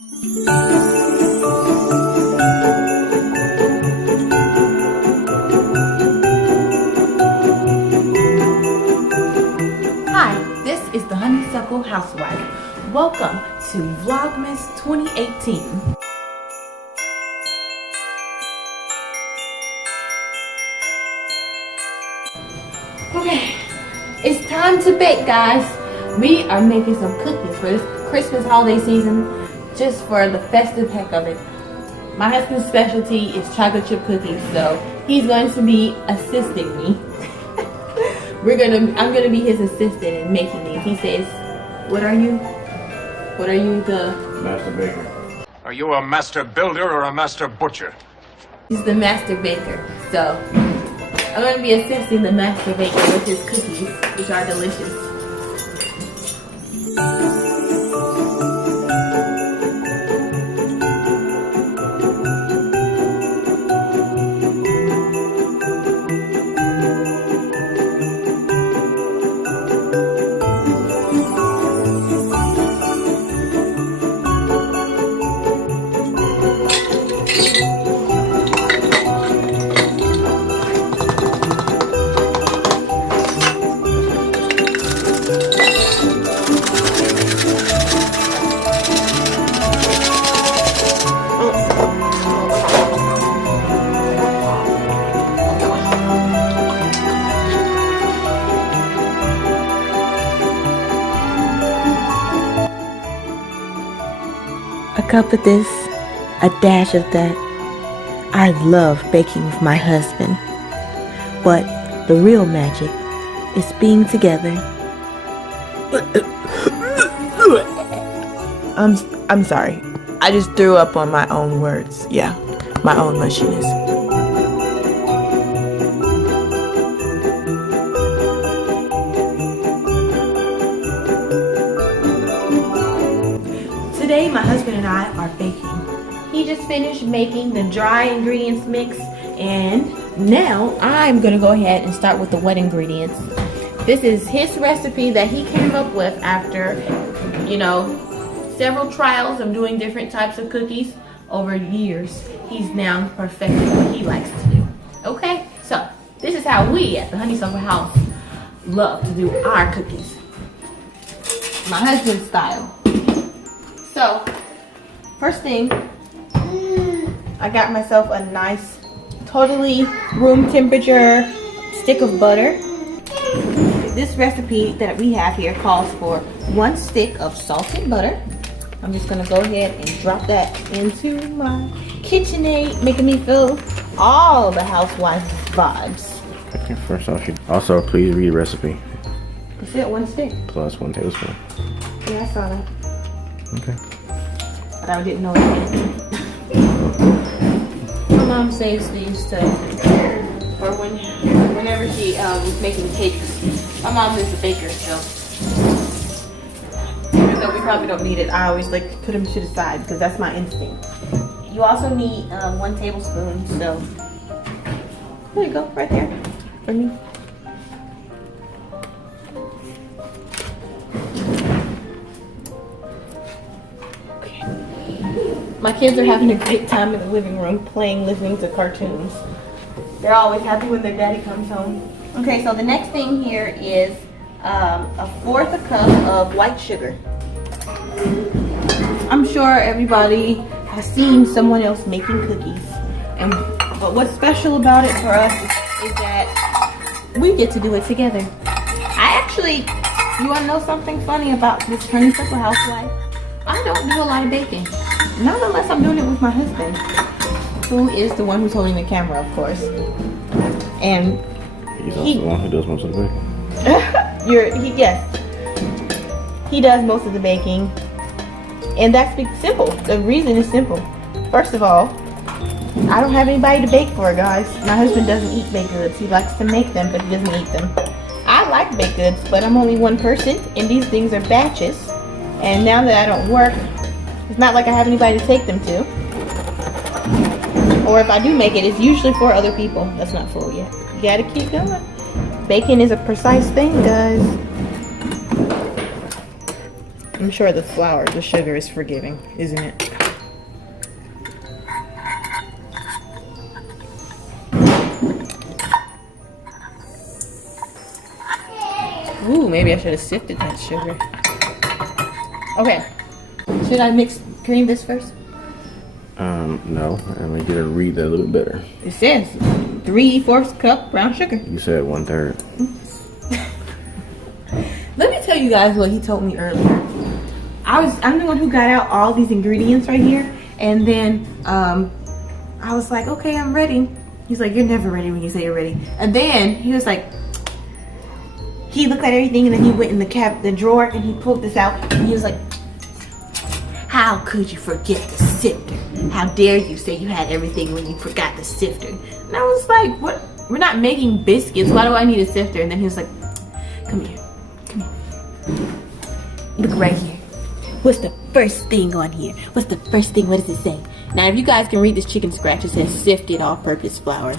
Hi, this is the Honeysuckle Housewife. Welcome to Vlogmas 2018. Okay, it's time to bake, guys. We are making some cookies for this Christmas holiday season, just for the festive heck of it. My husband's specialty is chocolate chip cookies, so he's going to be assisting me. I'm gonna be his assistant in making these. He says, "What are you? What are you, the master baker? Are you a master builder or a master butcher?" He's the master baker. So I'm gonna be assisting the master baker with his cookies, which are delicious. A cup of this, a dash of that. I love baking with my husband, but the real magic is being together. I'm sorry. I just threw up on my own words. Yeah, my own mushiness. Today, my husband and I are baking. He just finished making the dry ingredients mix, and now I'm gonna go ahead and start with the wet ingredients. This is his recipe that he came up with after, several trials of doing different types of cookies over years. He's now perfected what he likes to do. Okay, so this is how we at the Honeysuckle House love to do our cookies. My husband's style. So, first thing, I got myself a nice, totally room temperature stick of butter. This recipe that we have here calls for 1 stick of salted butter. I'm just gonna go ahead and drop that into my KitchenAid, making me feel all the housewife vibes. Okay, first off, you also please read the recipe. It said 1 stick. Plus 1 tablespoon. Yeah, I saw that. Okay. But I didn't know that. My mom saves these to, or whenever she was making cakes. My mom is a baker, so even though we probably don't need it, I always like to put them to the side because that's my instinct. You also need 1 tablespoon, so there you go, right there for me. My kids are having a great time in the living room playing, listening to cartoons. They're always happy when their daddy comes home. Okay, so the next thing here is a 1/4 cup of white sugar. I'm sure everybody has seen someone else making cookies. But what's special about it for us is that we get to do it together. You want to know something funny about this Honeysuckle Housewife? I don't do a lot of baking. Not unless I'm doing it with my husband, who is the one who's holding the camera, of course. And he's also the one who does most of the baking. Yes. He does most of the baking. And that's simple. The reason is simple. First of all, I don't have anybody to bake for, guys. My husband doesn't eat baked goods. He likes to make them, but he doesn't eat them. I like baked goods, but I'm only one person, and these things are batches. And now that I don't work, it's not like I have anybody to take them to. Or if I do make it, it's usually for other people. That's not full yet. You gotta keep going. Baking is a precise thing, guys. I'm sure the sugar is forgiving, isn't it? Ooh, maybe I should have sifted that sugar. Okay. Should I cream this first? No. I'm gonna get to read that a little bit better. It says 3/4 cup brown sugar. You said 1/3. Let me tell you guys what he told me earlier. I'm the one who got out all these ingredients right here, and then I was like, okay, I'm ready. He's like, you're never ready when you say you're ready. And then he was like, he looked at everything, and then he went in the drawer, and he pulled this out, and he was like, how could you forget the sifter? How dare you say you had everything when you forgot the sifter? And I was like, what? We're not making biscuits. Why do I need a sifter? And then he was like, come here. Come here. Look right here. What's the first thing on here? What's the first thing? What does it say? Now, if you guys can read this chicken scratch, it says sifted all-purpose flour.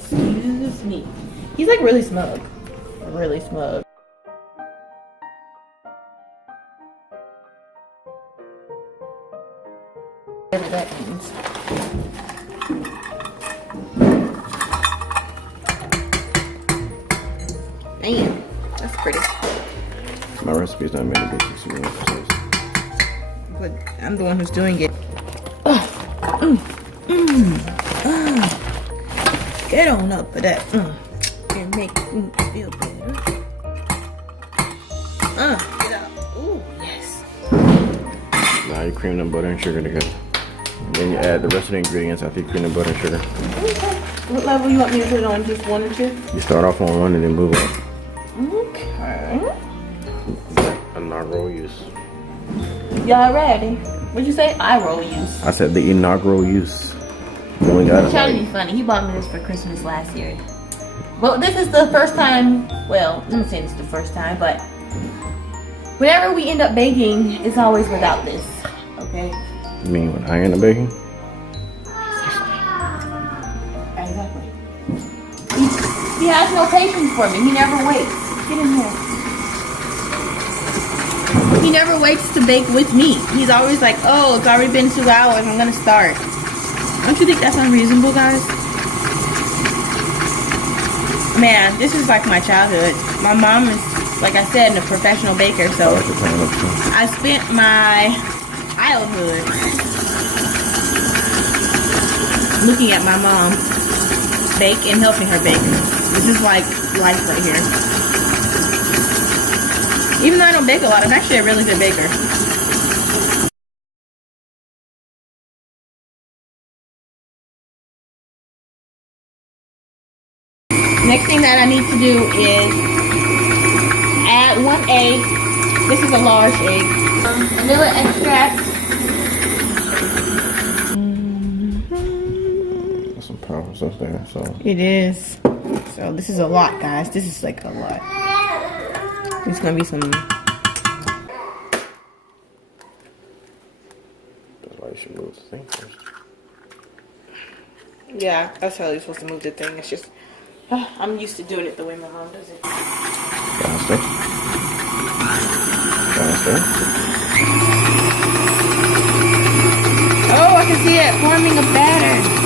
Excuse me. He's like really smug. Really smug. Whatever that means. Man, that's pretty. My recipe's not made of basic cereal. But I'm the one who's doing it. Get on up for that. And make me feel better. Get up. Ooh, yes. Now you cream the butter and sugar together. Then you add the rest of the ingredients after you cream the butter and sugar. Okay. What level you want me to put it on? Just 1 or 2? You start off on 1 and then move up. Okay. Inaugural use. Y'all ready? What'd you say? I roll use. I said the inaugural use. You only got it. Trying to be funny. He bought me this for Christmas last year. Well, this is the first time. Well, I'm not saying this is the first time, but whenever we end up baking, it's always without this. Okay. You mean when I end up baking? Exactly. He has no patience for me. He never waits. Get in here. He never waits to bake with me. He's always like, oh, it's already been 2 hours. I'm going to start. Don't you think that's unreasonable, guys? Man, this is like my childhood. My mom is, like I said, a professional baker, so I spent my childhood looking at my mom bake and helping her bake. This is like life right here. Even though I don't bake a lot, I'm actually a really good baker. Next thing that I need to do is add 1 egg. This is a large egg. Vanilla extract. That's some powerful stuff there. So It is. So this is a lot, guys. This is like a lot. It's gonna be some. that's why you should move the thing first. Yeah, that's how you're supposed to move the thing. It's just, I'm used to doing it the way my mom does it. Faster. Faster. Oh, I can see it forming a pattern.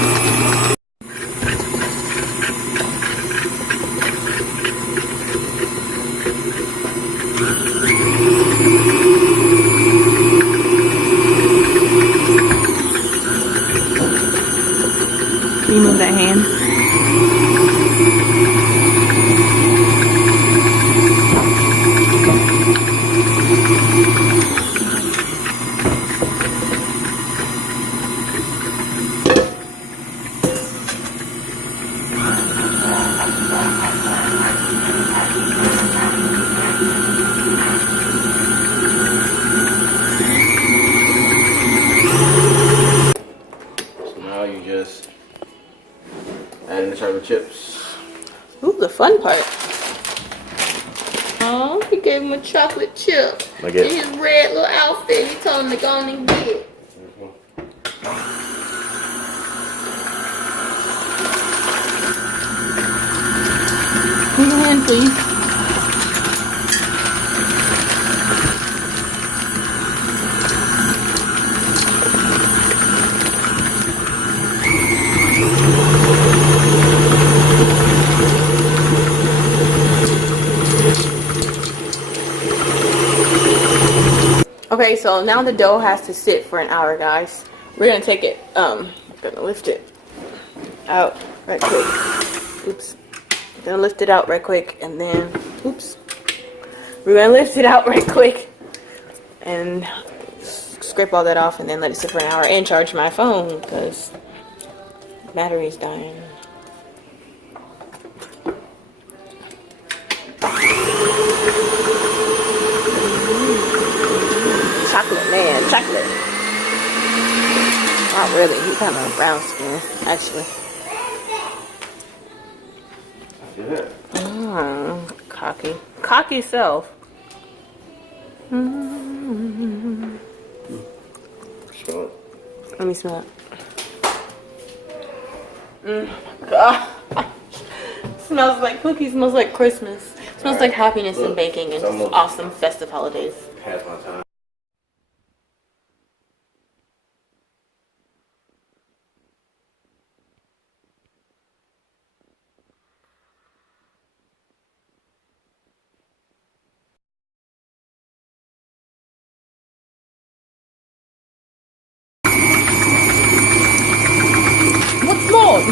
Can you move that hand? Now you just add in the chocolate chips. Ooh, the fun part. Oh, he gave him a chocolate chip. Like it. In his red little outfit. He told him to go on and get it. Move your hand, please. Okay, so now the dough has to sit for an hour, guys. We're gonna take it, gonna lift it out right quick. Oops. Gonna lift it out right quick, and then, oops. We're gonna lift it out right quick and scrape all that off, and then let it sit for an hour and charge my phone because battery's dying. Chocolate, man, chocolate. Not really, he's kind of brown skin, actually. Cocky. Cocky self. Smell it. Let me smell it. God. Smells like cookies, smells like Christmas. Smells like happiness and baking and awesome festive holidays. Past my time.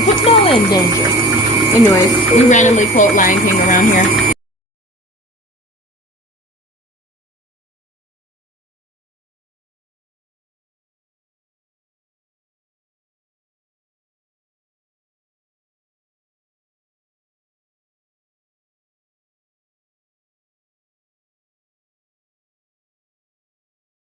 What's more in danger? Anyways, we randomly quote Lion King around here.